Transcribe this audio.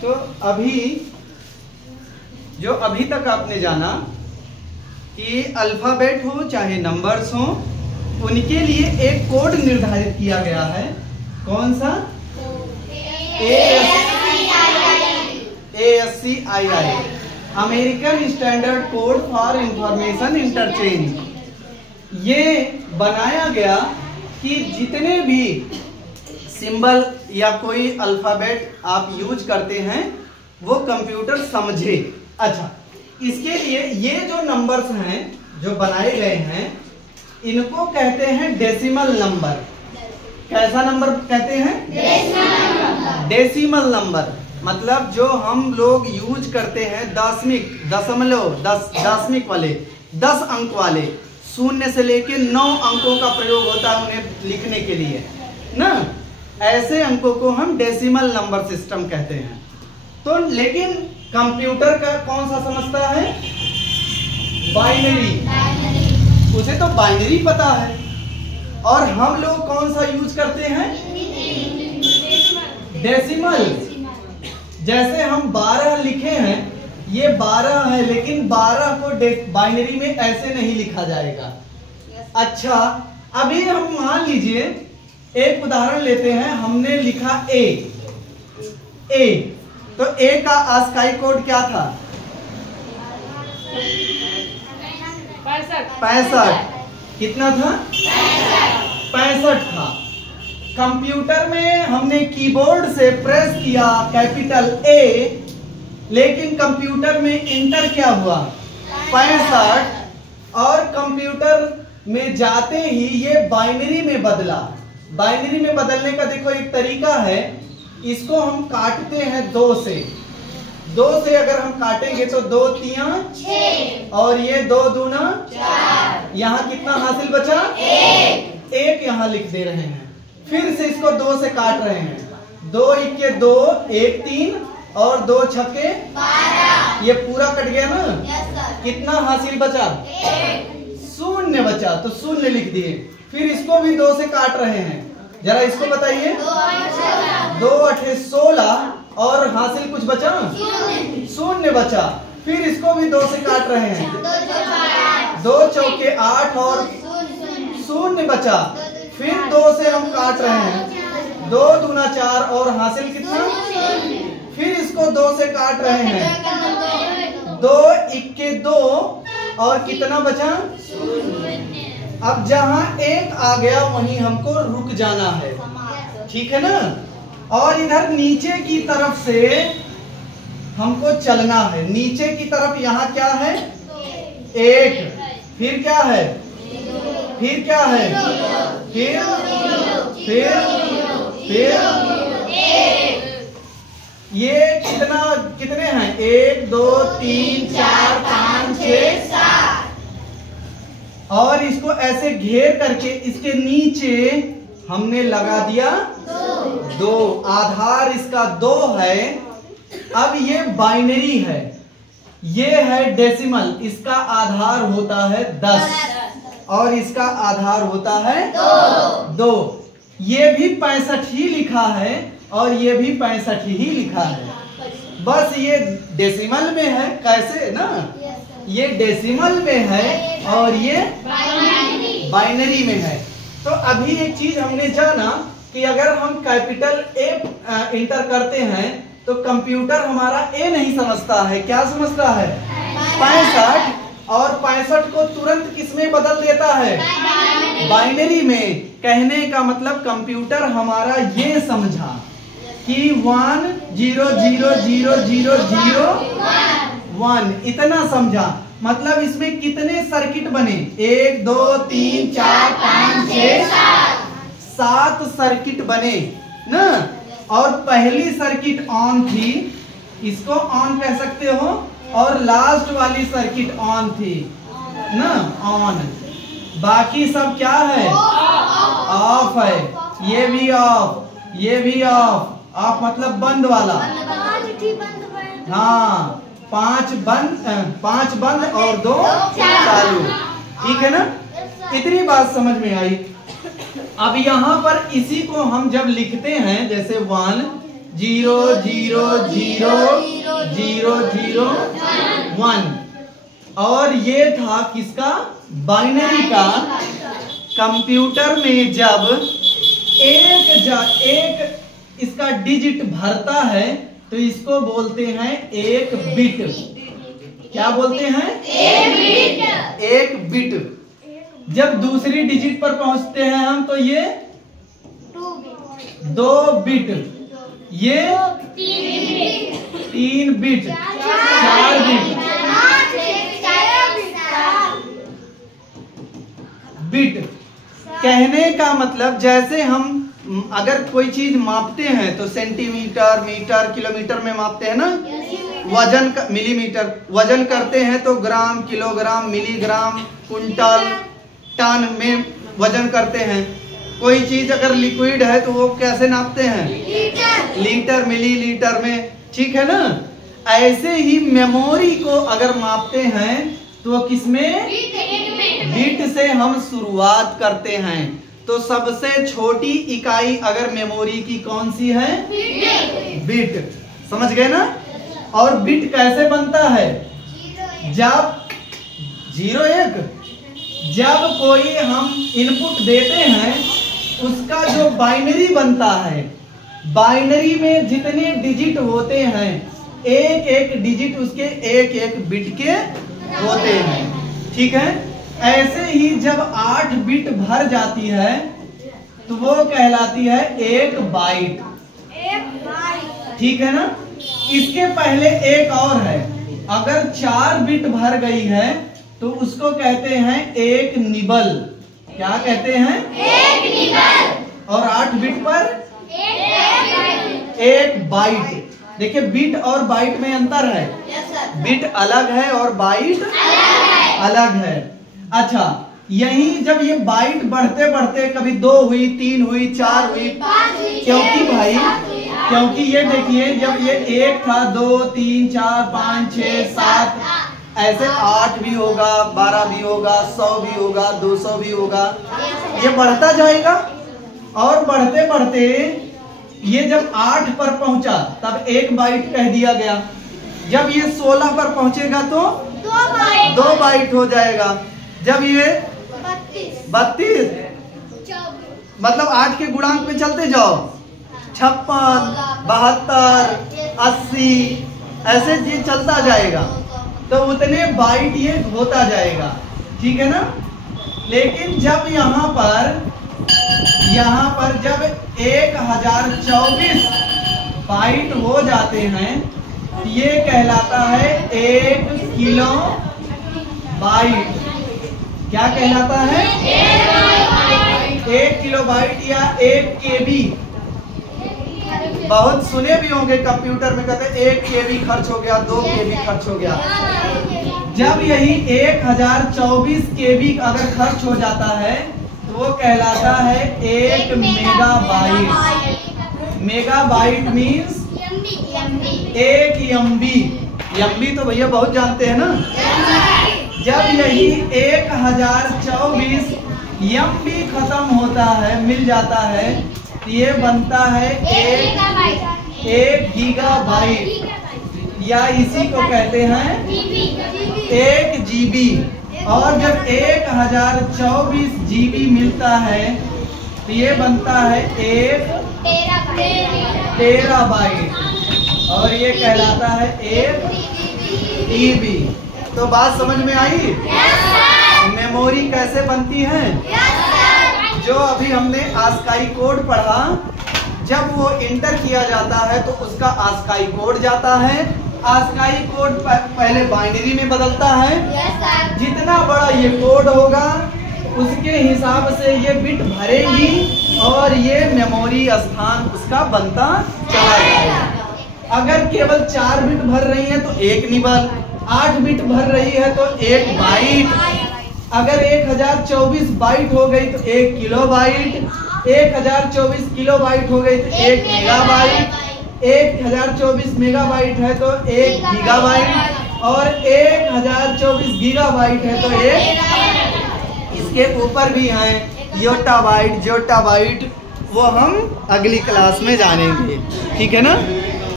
तो जो अभी तक आपने जाना कि अल्फाबेट हो चाहे नंबर्स हो, उनके लिए एक कोड निर्धारित किया गया है। कौन सा? ASCII, American standard code for information interchange. ये बनाया गया कि जितने भी सिंबल या कोई अल्फाबेट आप यूज करते हैं वो कंप्यूटर समझे। अच्छा, इसके लिए ये जो नंबर्स हैं जो बनाए गए हैं, इनको कहते हैं डेसिमल नंबर। कैसा नंबर कहते हैं? Decimal number. मतलब जो हम लोग यूज करते हैं दशमिक, दशमलव, दशमिक वाले, 10 अंक वाले, 0 से लेके 9 अंकों का प्रयोग होता है उन्हें लिखने के लिए ना। ऐसे अंकों को हम डेसिमल नंबर सिस्टम कहते हैं। तो लेकिन कंप्यूटर का कौन सा समझता है? बाइनरी। उसे तो बाइनरी पता है। और हम लोग कौन सा यूज करते हैं? डेसिमल। जैसे हम 12 लिखे हैं, ये 12 है, लेकिन 12 को बाइनरी में ऐसे नहीं लिखा जाएगा। अच्छा, अभी हम मान लीजिए एक उदाहरण लेते हैं। हमने लिखा ए, तो ए का ASCII कोड क्या था? 65। कितना था? 65 था। कंप्यूटर में हमने कीबोर्ड से प्रेस किया कैपिटल ए, लेकिन कंप्यूटर में इंटर क्या हुआ? 65। और कंप्यूटर में जाते ही ये बाइनरी में बदला। बाइनरी में बदलने का देखो एक तरीका है, इसको हम काटते हैं 2 से। 2 से अगर हम काटेंगे तो 2 तिया 6 और ये 2 दूना 4। यहाँ कितना हासिल बचा? 1 यहाँ लिख दे रहे हैं। फिर से इसको 2 से काट रहे हैं। 2 इक्के 2, 1 3 और 2 छक्के 12। ये पूरा कट गया ना। कितना हासिल बचा? 0 बचा, तो 0 लिख दिए। फिर इसको भी 2 से काट रहे हैं। जरा इसको बताइए। 2 8 16 और हासिल कुछ बचा? 0 बचा। फिर इसको भी 2 से काट रहे हैं। 2 चौके 8 और 0 बचा। फिर 2 से हम काट रहे हैं। 2 दूना 4 और हासिल कितना? फिर इसको 2 से काट रहे हैं। 2 इक्के 2 और कितना बचा? अब जहां 1 आ गया वहीं हमको रुक जाना है, ठीक है ना। और इधर नीचे की तरफ से हमको चलना है। नीचे की तरफ यहाँ क्या है? 1। फिर क्या है? फिर क्या है? फिर ये कितने हैं? 1 2 3 4 5 6 7। और इसको ऐसे घेर करके इसके नीचे हमने लगा दिया 2। आधार इसका 2 है। अब ये बाइनरी है, ये है डेसिमल। इसका आधार होता है 10 और इसका आधार होता है 2। ये भी 65 ही लिखा है और ये भी 65 ही लिखा है। बस ये डेसिमल में है। कैसे ना, ये डेसिमल में है और ये बाइनरी में है। तो अभी एक चीज हमने जाना कि अगर हम कैपिटल ए इंटर करते हैं तो कंप्यूटर हमारा ए नहीं समझता है। क्या समझता है? 65। और 65 को तुरंत किसमें बदल देता है? बाइनरी में। कहने का मतलब कंप्यूटर हमारा ये समझा कि 1 0 0 0 0 0 1, इतना समझा। मतलब इसमें कितने सर्किट बने? 1 2 3 4 5 6 7 सर्किट बने ना। और पहली सर्किट ऑन थी, इसको ऑन कह सकते हो, और लास्ट वाली सर्किट ऑन थी ना, ऑन। बाकी सब क्या है? ऑफ है। ये भी ऑफ, ये भी ऑफ। ऑफ मतलब बंद वाला। हाँ, 5 बंद और 2 चालू। ठीक है ना। इतनी बात समझ में आई। अब यहाँ पर इसी को हम जब लिखते हैं, जैसे 1 0000001 और ये था किसका? बाइनरी का। कंप्यूटर में जब एक इसका डिजिट भरता है तो इसको बोलते हैं एक बिट। क्या बोलते हैं? एक बिट। जब दूसरी डिजिट पर पहुंचते हैं हम तो ये 2 बिट, ये 3 बिट, 4 बिट। कहने का मतलब जैसे हम अगर कोई चीज मापते हैं तो सेंटीमीटर, मीटर, किलोमीटर में मापते हैं ना। वजन मिलीमीटर, वजन करते हैं तो ग्राम, किलोग्राम, मिलीग्राम, कुंटल, टन में वजन करते हैं। कोई चीज अगर लिक्विड है तो वो कैसे नापते हैं? लीटर, मिलीलीटर में। ठीक है ना। ऐसे ही मेमोरी को अगर मापते हैं तो किसमें? बिट से हम शुरुआत करते हैं। तो सबसे छोटी इकाई अगर मेमोरी की कौन सी है? बिट। समझ गए ना। और बिट कैसे बनता है? जब 01 जब कोई हम इनपुट देते हैं उसका जो बाइनरी बनता है, बाइनरी में जितने डिजिट होते हैं एक एक डिजिट उसके एक एक बिट के होते हैं। ठीक है। ऐसे ही जब 8 बिट भर जाती है तो वो कहलाती है एक बाइट। ठीक है ना। इसके पहले एक और है, अगर 4 बिट भर गई है तो उसको कहते हैं एक निबल। क्या कहते हैं? एक निबल। और 8 बिट पर एक बाइट। देखिए बिट और बाइट में अंतर है। बिट अलग है और बाइट अलग है। अच्छा, यही जब ये बाइट बढ़ते बढ़ते कभी 2 हुई, 3 हुई, 4 हुई, क्योंकि ये देखिए जब ये 1 था, 2, 3, 4, 5, 6, 7 ऐसे 8 भी होगा, 12 भी होगा, 100 भी होगा, 200 भी होगा। ये बढ़ता जाएगा और बढ़ते बढ़ते ये जब 8 पर पहुंचा तब 1 बाइट कह दिया गया। जब ये 16 पर पहुंचेगा तो 2 बाइट हो जाएगा। जब ये 32 मतलब 8 के गुणांक पे चलते जाओ, 56, 72, 80 ऐसे ये चलता जाएगा तो उतने बाइट ये होता जाएगा। ठीक है ना। लेकिन जब यहाँ पर जब 1024 बाइट हो जाते हैं ये कहलाता है 1 किलो बाइट। क्या कहलाता है? 1 किलो बाइट या 1 केबी। बहुत सुने भी होंगे कंप्यूटर में, कहते हैं 1 केबी खर्च हो गया, 2 केबी खर्च हो गया। जब यही 1024 केबी अगर खर्च हो जाता है तो वो कहलाता है 1 megabyte. Megabyte means 1 MB. MB तो भैया बहुत जानते हैं ना। जब यही 1024 एमबी खत्म होता है, मिल जाता है, ये बनता है 1 गीगाबाइट या इसी को कहते हैं 1 जीबी। और जब 1024 जीबी मिलता है तो ये बनता है 1 टेराबाइट और ये कहलाता है 1 टीबी। तो बात समझ में आई? मेमोरी कैसे बनती है? जो अभी हमने आस्काई कोड पढ़ा, जब वो इंटर किया जाता है तो उसका आस्काई कोड जाता है। आस्काई कोड पहले बाइनरी में बदलता है। जितना बड़ा ये कोड होगा उसके हिसाब से ये बिट भरेगी और ये मेमोरी स्थान उसका बनता चला जाएगा। अगर केवल 4 बिट भर रही है तो 1 निबल, 8 बिट भर रही है तो 1 बाइट, अगर 1024 बाइट हो गई तो 1 किलो बाइट, 1024 किलो बाइट हो गई तो 1 मेगाबाइट, 1024 मेगाबाइट है तो 1 गीगाबाइट और 1024 गीगाबाइट है तो 1। इसके ऊपर भी हैं योटाबाइट, जोटाबाइट, वो हम अगली क्लास में जानेंगे, ठीक है ना।